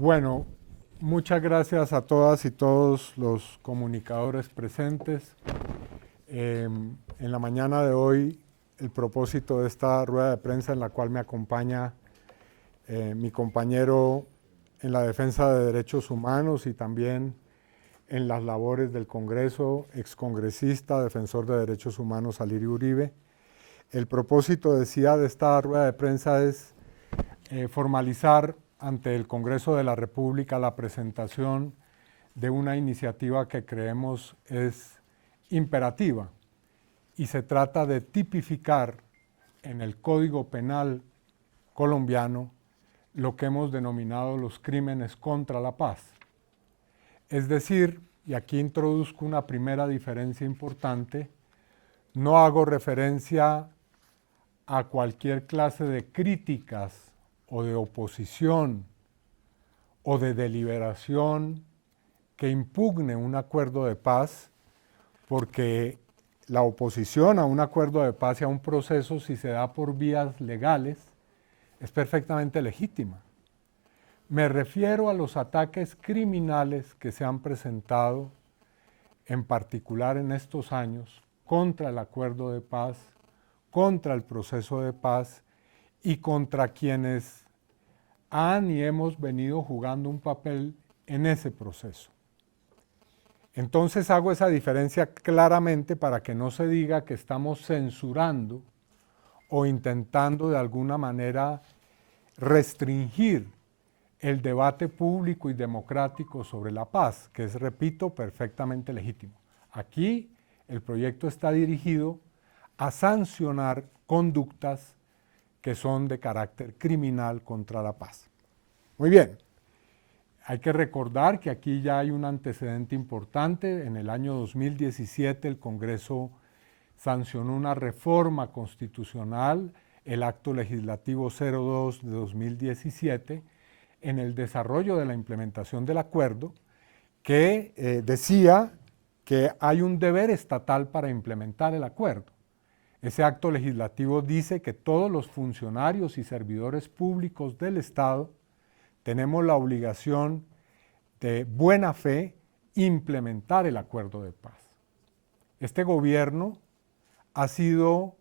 Bueno, muchas gracias a todas y todos los comunicadores presentes. En la mañana de hoy, el propósito de esta rueda de prensa en la cual me acompaña mi compañero en la defensa de derechos humanos y también en las labores del Congreso, excongresista, defensor de derechos humanos, Alirio Uribe. El propósito, decía, de esta rueda de prensa es formalizar ante el Congreso de la República la presentación de una iniciativa que creemos es imperativa y se trata de tipificar en el Código Penal colombiano lo que hemos denominado los crímenes contra la paz. Es decir, y aquí introduzco una primera diferencia importante, no hago referencia a cualquier clase de críticas o de oposición o de deliberación que impugne un acuerdo de paz, porque la oposición a un acuerdo de paz y a un proceso, si se da por vías legales, es perfectamente legítima. Me refiero a los ataques criminales que se han presentado, en particular en estos años, contra el acuerdo de paz, contra el proceso de paz y contra quienes han y hemos venido jugando un papel en ese proceso. Entonces hago esa diferencia claramente para que no se diga que estamos censurando o intentando de alguna manera restringir el debate público y democrático sobre la paz, que es, repito, perfectamente legítimo. Aquí el proyecto está dirigido a sancionar conductas que son de carácter criminal contra la paz. Muy bien, hay que recordar que aquí ya hay un antecedente importante. En el año 2017 el Congreso sancionó una reforma constitucional, el Acto Legislativo 02 de 2017, en el desarrollo de la implementación del acuerdo, que decía que hay un deber estatal para implementar el acuerdo. Ese acto legislativo dice que todos los funcionarios y servidores públicos del Estado tenemos la obligación de buena fe implementar el acuerdo de paz. Este gobierno ha sido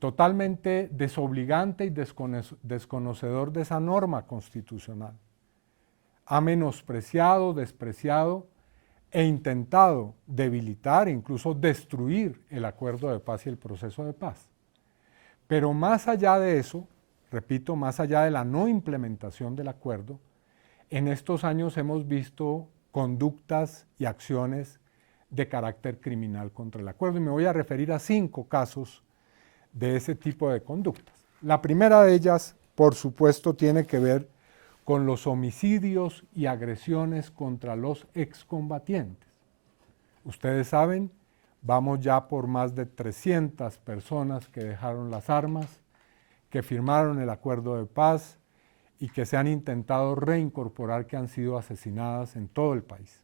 totalmente desobligante y desconocedor de esa norma constitucional. Ha menospreciado, despreciado e intentado debilitar, incluso destruir el acuerdo de paz y el proceso de paz. Pero más allá de eso, repito, más allá de la no implementación del acuerdo, en estos años hemos visto conductas y acciones de carácter criminal contra el acuerdo y me voy a referir a 5 casos de ese tipo de conductas. La primera de ellas, por supuesto, tiene que ver con los homicidios y agresiones contra los excombatientes. Ustedes saben, vamos ya por más de 300 personas que dejaron las armas, que firmaron el acuerdo de paz y que se han intentado reincorporar, que han sido asesinadas en todo el país.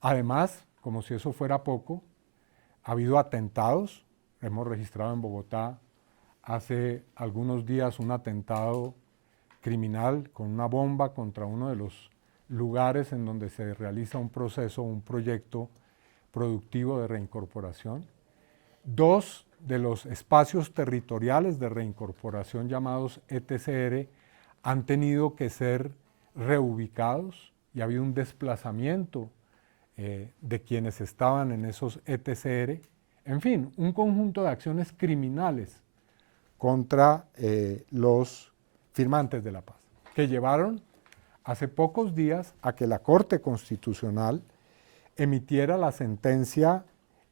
Además, como si eso fuera poco, ha habido atentados. Hemos registrado en Bogotá hace algunos días un atentado criminal con una bomba contra uno de los lugares en donde se realiza un proceso, un proyecto productivo de reincorporación. 2 de los espacios territoriales de reincorporación llamados ETCR han tenido que ser reubicados y ha habido un desplazamiento de quienes estaban en esos ETCR. En fin, un conjunto de acciones criminales contra los firmantes de la paz, que llevaron hace pocos días a que la Corte Constitucional emitiera la sentencia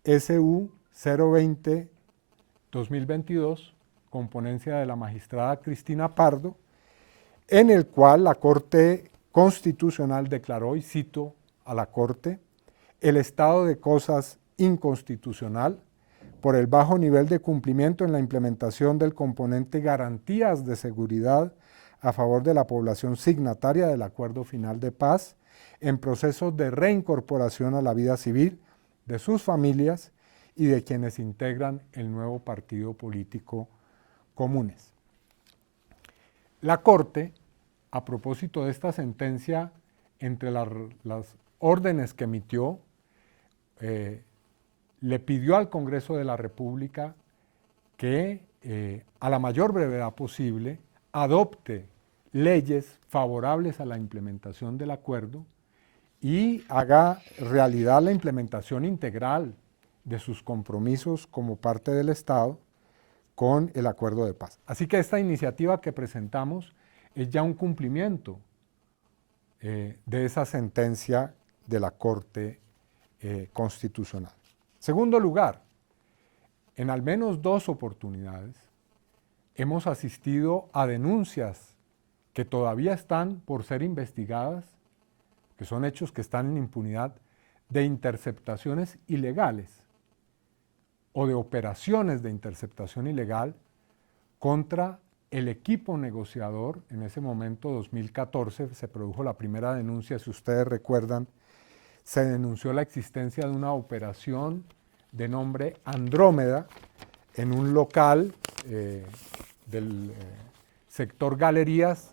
SU 020-2022, con ponencia de la magistrada Cristina Pardo, en el cual la Corte Constitucional declaró, y cito a la Corte, el estado de cosas inconstitucional por el bajo nivel de cumplimiento en la implementación del componente garantías de seguridad a favor de la población signataria del Acuerdo Final de Paz en procesos de reincorporación a la vida civil de sus familias y de quienes integran el nuevo partido político Comunes. La Corte a propósito de esta sentencia, entre las órdenes que emitió, le pidió al Congreso de la República que a la mayor brevedad posible adopte leyes favorables a la implementación del acuerdo y haga realidad la implementación integral de sus compromisos como parte del Estado con el acuerdo de paz. Así que esta iniciativa que presentamos es ya un cumplimiento de esa sentencia de la Corte Constitucional. Segundo lugar, en al menos 2 oportunidades hemos asistido a denuncias que todavía están por ser investigadas, que son hechos que están en impunidad, de interceptaciones ilegales o de operaciones de interceptación ilegal contra el equipo negociador. En ese momento, 2014, se produjo la primera denuncia, si ustedes recuerdan, se denunció la existencia de una operación de nombre Andrómeda en un local del sector Galerías,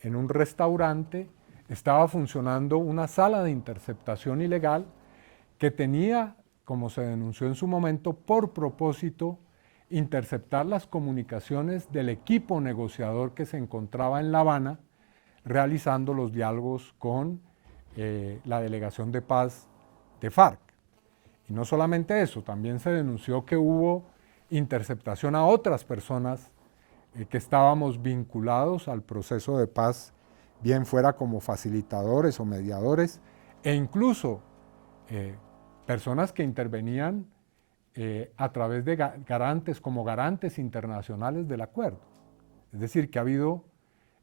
en un restaurante. Estaba funcionando una sala de interceptación ilegal que tenía, como se denunció en su momento, por propósito interceptar las comunicaciones del equipo negociador que se encontraba en La Habana realizando los diálogos con la delegación de paz de FARC. Y no solamente eso, también se denunció que hubo interceptación a otras personas que estábamos vinculados al proceso de paz, bien fuera como facilitadores o mediadores, e incluso personas que intervenían a través de garantes, como garantes internacionales del acuerdo. Es decir, que ha habido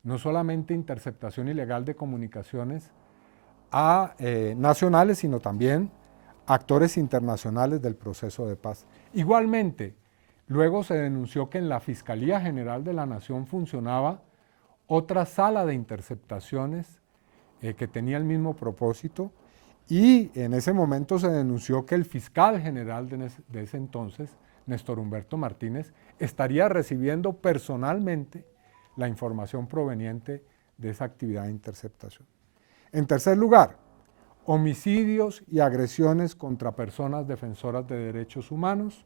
no solamente interceptación ilegal de comunicaciones a nacionales, sino también actores internacionales del proceso de paz. Igualmente, luego se denunció que en la Fiscalía General de la Nación funcionaba otra sala de interceptaciones que tenía el mismo propósito, y en ese momento se denunció que el fiscal general de ese entonces, Néstor Humberto Martínez, estaría recibiendo personalmente la información proveniente de esa actividad de interceptación. En tercer lugar, homicidios y agresiones contra personas defensoras de derechos humanos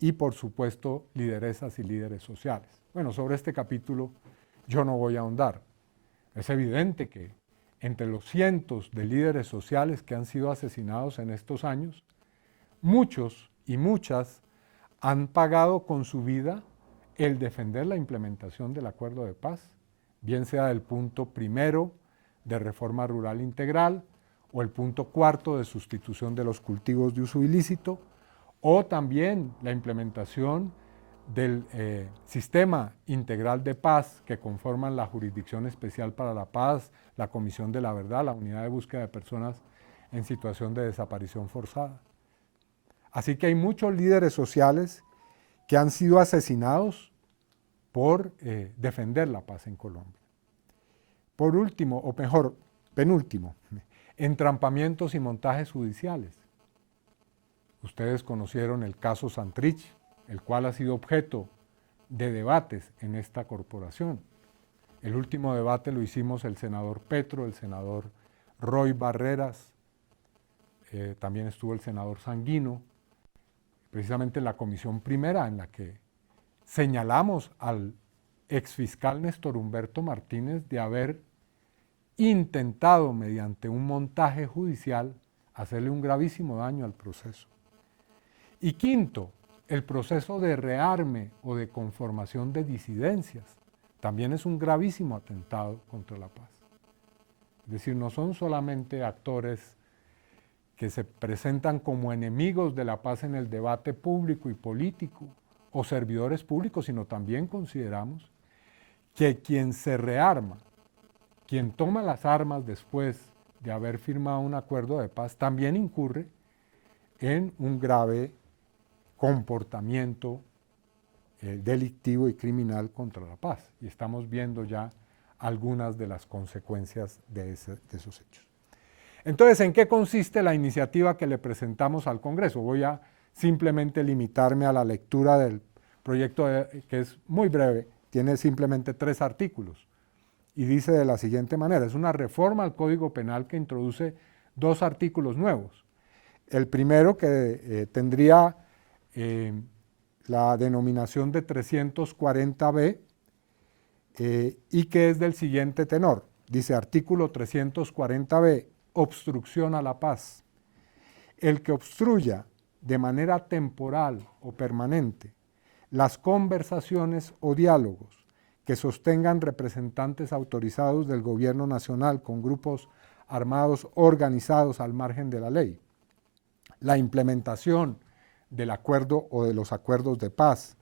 y, por supuesto, lideresas y líderes sociales. Bueno, sobre este capítulo yo no voy a ahondar. Es evidente que entre los cientos de líderes sociales que han sido asesinados en estos años, muchos y muchas han pagado con su vida el defender la implementación del acuerdo de paz, bien sea del punto primero de reforma rural integral o el punto cuarto de sustitución de los cultivos de uso ilícito, o también la implementación del sistema integral de paz que conforman la Jurisdicción Especial para la Paz, la Comisión de la Verdad, la Unidad de Búsqueda de Personas en situación de desaparición forzada. Así que hay muchos líderes sociales que han sido asesinados por defender la paz en Colombia. Por último, o mejor, penúltimo, entrampamientos y montajes judiciales. Ustedes conocieron el caso Santrich, el cual ha sido objeto de debates en esta corporación. El último debate lo hicimos el senador Petro, el senador Roy Barreras, también estuvo el senador Sanguino, precisamente en la comisión primera, en la que señalamos al exfiscal Néstor Humberto Martínez de haber intentado, mediante un montaje judicial, hacerle un gravísimo daño al proceso. Y quinto, el proceso de rearme o de conformación de disidencias también es un gravísimo atentado contra la paz. Es decir, no son solamente actores que se presentan como enemigos de la paz en el debate público y político o servidores públicos, sino también consideramos que quien se rearma, quien toma las armas después de haber firmado un acuerdo de paz, también incurre en un grave comportamiento delictivo y criminal contra la paz. Y estamos viendo ya algunas de las consecuencias de esos hechos. Entonces, ¿en qué consiste la iniciativa que le presentamos al Congreso? Voy a simplemente limitarme a la lectura del proyecto, que es muy breve, tiene simplemente 3 artículos. y dice de la siguiente manera, es una reforma al Código Penal que introduce 2 artículos nuevos. El primero que tendría la denominación de 340b y que es del siguiente tenor. Dice artículo 340b, obstrucción a la paz. El que obstruya de manera temporal o permanente las conversaciones o diálogos que sostengan representantes autorizados del gobierno nacional con grupos armados organizados al margen de la ley, la implementación del acuerdo o de los acuerdos de paz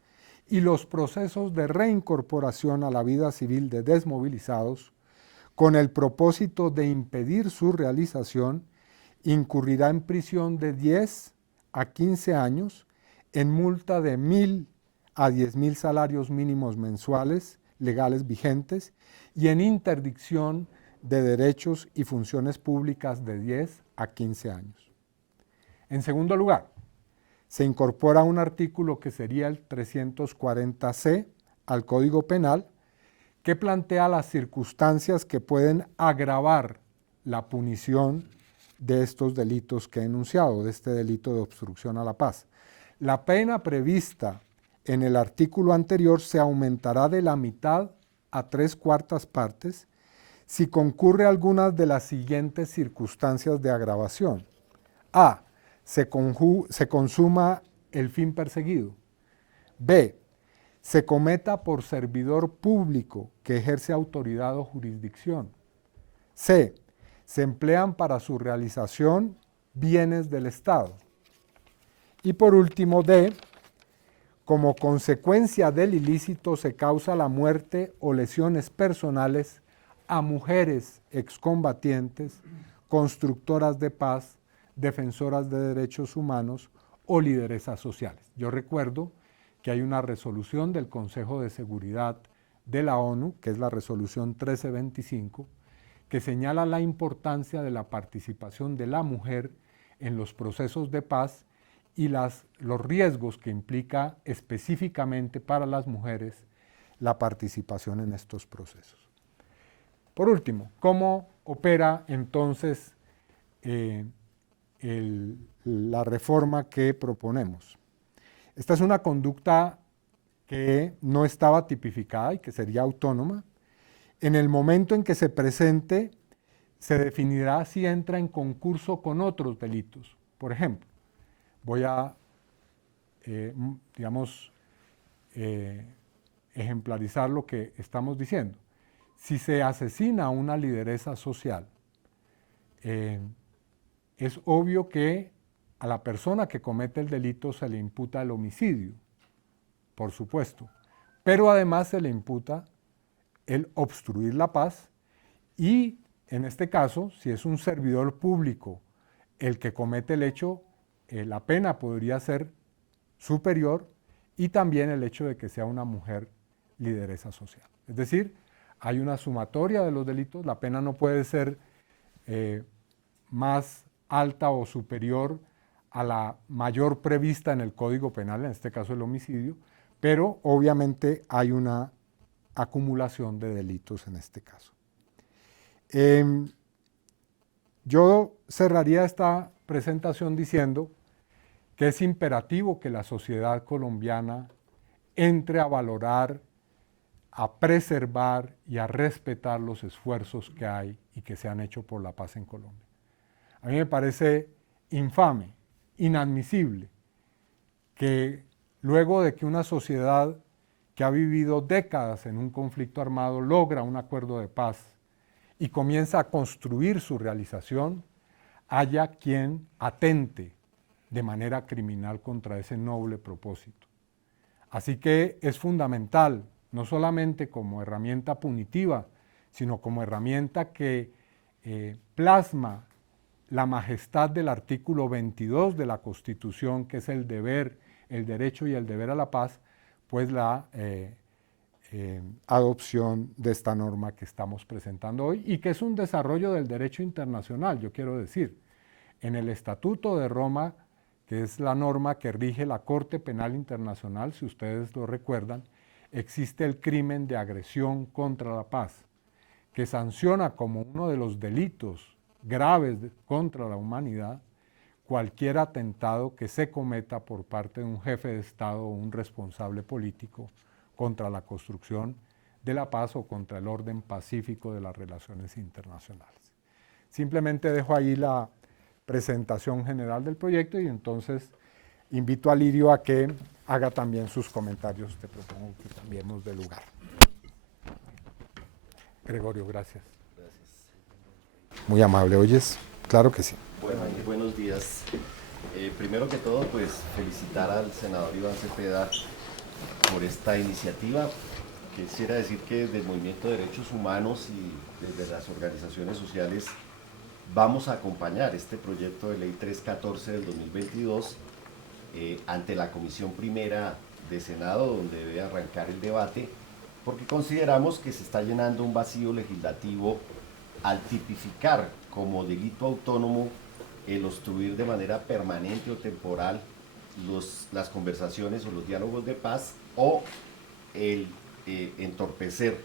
y los procesos de reincorporación a la vida civil de desmovilizados, con el propósito de impedir su realización, incurrirá en prisión de 10 a 15 años, en multa de 1.000 a 10.000 salarios mínimos mensuales legales vigentes y en interdicción de derechos y funciones públicas de 10 a 15 años. En segundo lugar, se incorpora un artículo que sería el 340C al Código Penal, que plantea las circunstancias que pueden agravar la punición de estos delitos que he enunciado, de este delito de obstrucción a la paz. La pena prevista en el artículo anterior se aumentará de la mitad a 3/4 partes si concurre alguna de las siguientes circunstancias de agravación. A. Se consuma el fin perseguido. B. Se cometa por servidor público que ejerce autoridad o jurisdicción. C. Se emplean para su realización bienes del Estado. Y por último, D. Como consecuencia del ilícito se causa la muerte o lesiones personales a mujeres excombatientes, constructoras de paz, defensoras de derechos humanos o lideresas sociales. Yo recuerdo que hay una resolución del Consejo de Seguridad de la ONU, que es la resolución 1325, que señala la importancia de la participación de la mujer en los procesos de paz y los riesgos que implica específicamente para las mujeres la participación en estos procesos. Por último, ¿cómo opera entonces la reforma que proponemos? Esta es una conducta que no estaba tipificada y que sería autónoma. En el momento en que se presente, se definirá si entra en concurso con otros delitos. Por ejemplo, voy a, ejemplarizar lo que estamos diciendo. Si se asesina a una lideresa social, es obvio que a la persona que comete el delito se le imputa el homicidio, por supuesto, pero además se le imputa el obstruir la paz y, en este caso, si es un servidor público el que comete el hecho, la pena podría ser superior y también el hecho de que sea una mujer lideresa social. Es decir, hay una sumatoria de los delitos, la pena no puede ser más alta o superior a la mayor prevista en el Código Penal, en este caso el homicidio, pero obviamente hay una acumulación de delitos en este caso. Yo cerraría esta presentación diciendo que es imperativo que la sociedad colombiana entre a valorar, a preservar y a respetar los esfuerzos que hay y que se han hecho por la paz en Colombia. A mí me parece infame, inadmisible, que luego de que una sociedad que ha vivido décadas en un conflicto armado logra un acuerdo de paz y comienza a construir su realización, haya quien atente de manera criminal contra ese noble propósito. Así que es fundamental, no solamente como herramienta punitiva, sino como herramienta que plasma la majestad del artículo 22 de la Constitución, que es el deber, el derecho y el deber a la paz, pues la adopción de esta norma que estamos presentando hoy y que es un desarrollo del derecho internacional, yo quiero decir. En el Estatuto de Roma, que es la norma que rige la Corte Penal Internacional, si ustedes lo recuerdan, existe el crimen de agresión contra la paz, que sanciona como uno de los delitos graves contra la humanidad cualquier atentado que se cometa por parte de un jefe de Estado o un responsable político contra la construcción de la paz o contra el orden pacífico de las relaciones internacionales. Simplemente dejo ahí la presentación general del proyecto y entonces invito a Lirio a que haga también sus comentarios. Te propongo que cambiemos de lugar. Gregorio, gracias. Gracias. Muy amable, ¿oyes? Claro que sí. Bueno, buenos días. Primero que todo, pues felicitar al senador Iván Cepeda por esta iniciativa. Quisiera decir que desde el Movimiento de Derechos Humanos y desde las organizaciones sociales vamos a acompañar este proyecto de ley 314 del 2022 ante la Comisión Primera de Senado, donde debe arrancar el debate, porque consideramos que se está llenando un vacío legislativo al tipificar como delito autónomo el obstruir de manera permanente o temporal las conversaciones o los diálogos de paz o el entorpecer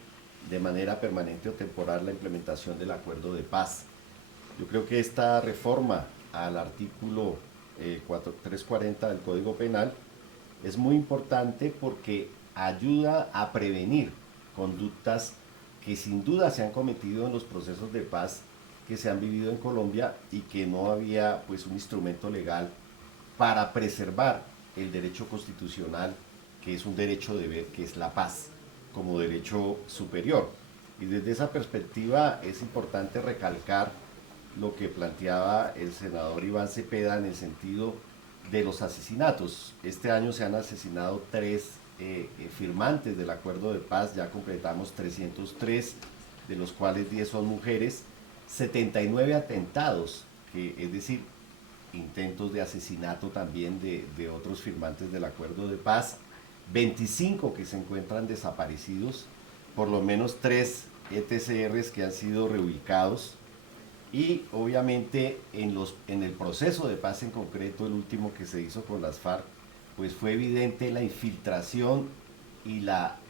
de manera permanente o temporal la implementación del acuerdo de paz. Yo creo que esta reforma al artículo 340 del Código Penal es muy importante porque ayuda a prevenir conductas que sin duda se han cometido en los procesos de paz que se han vivido en Colombia y que no había pues un instrumento legal para preservar el derecho constitucional, que es un derecho deber, que es la paz, como derecho superior. Y desde esa perspectiva es importante recalcar lo que planteaba el senador Iván Cepeda en el sentido de los asesinatos. Este año se han asesinado 3 firmantes del acuerdo de paz, ya completamos 303, de los cuales 10 son mujeres, 79 atentados, es decir, intentos de asesinato también de otros firmantes del acuerdo de paz, 25 que se encuentran desaparecidos, por lo menos 3 ETCRs que han sido reubicados, y obviamente en el proceso de paz en concreto, el último que se hizo con las FARC, pues fue evidente la infiltración y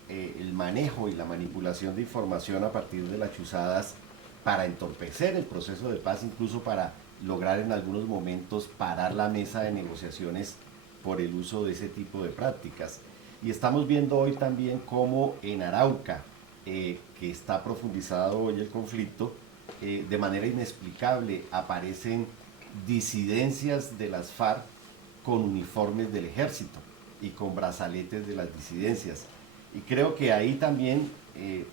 el manejo y la manipulación de información a partir de las chuzadas para entorpecer el proceso de paz, incluso para lograr en algunos momentos parar la mesa de negociaciones por el uso de ese tipo de prácticas. Y estamos viendo hoy también cómo en Arauca, que está profundizado hoy el conflicto, de manera inexplicable aparecen disidencias de las FARC con uniformes del ejército y con brazaletes de las disidencias. Y creo que ahí también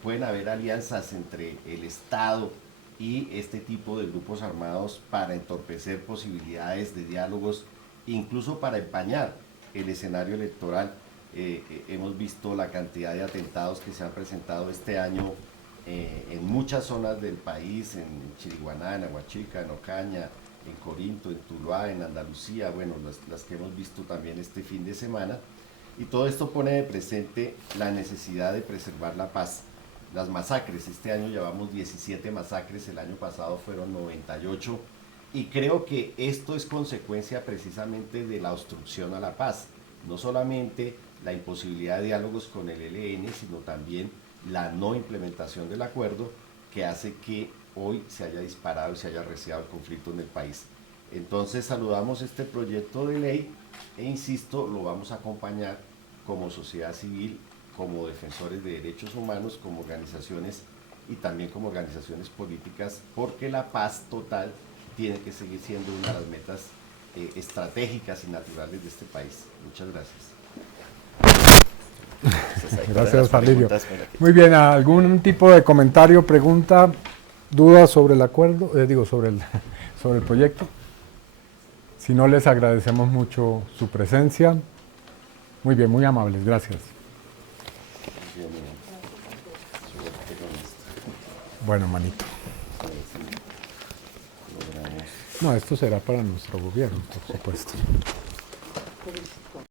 pueden haber alianzas entre el Estado y este tipo de grupos armados para entorpecer posibilidades de diálogos, incluso para empañar el escenario electoral. Hemos visto la cantidad de atentados que se han presentado este año en muchas zonas del país, en Chiriguaná, en Aguachica, en Ocaña, en Corinto, en Tuluá, en Andalucía, bueno, las que hemos visto también este fin de semana. Y todo esto pone de presente la necesidad de preservar la paz. Las masacres, este año llevamos 17 masacres, el año pasado fueron 98, y creo que esto es consecuencia precisamente de la obstrucción a la paz. No solamente la imposibilidad de diálogos con el ELN, sino también la no implementación del acuerdo, que hace que hoy se haya disparado y se haya arreciado el conflicto en el país. Entonces saludamos este proyecto de ley e insisto, lo vamos a acompañar como sociedad civil, como defensores de derechos humanos, como organizaciones y también como organizaciones políticas, porque la paz total tiene que seguir siendo una de las metas estratégicas y naturales de este país. Muchas gracias. Gracias, Lirio. Muy bien, ¿algún tipo de comentario, pregunta, duda sobre el acuerdo? Sobre el proyecto. Si no, les agradecemos mucho su presencia. Muy bien, muy amables, gracias. Bueno, manito. No, esto será para nuestro gobierno, por supuesto.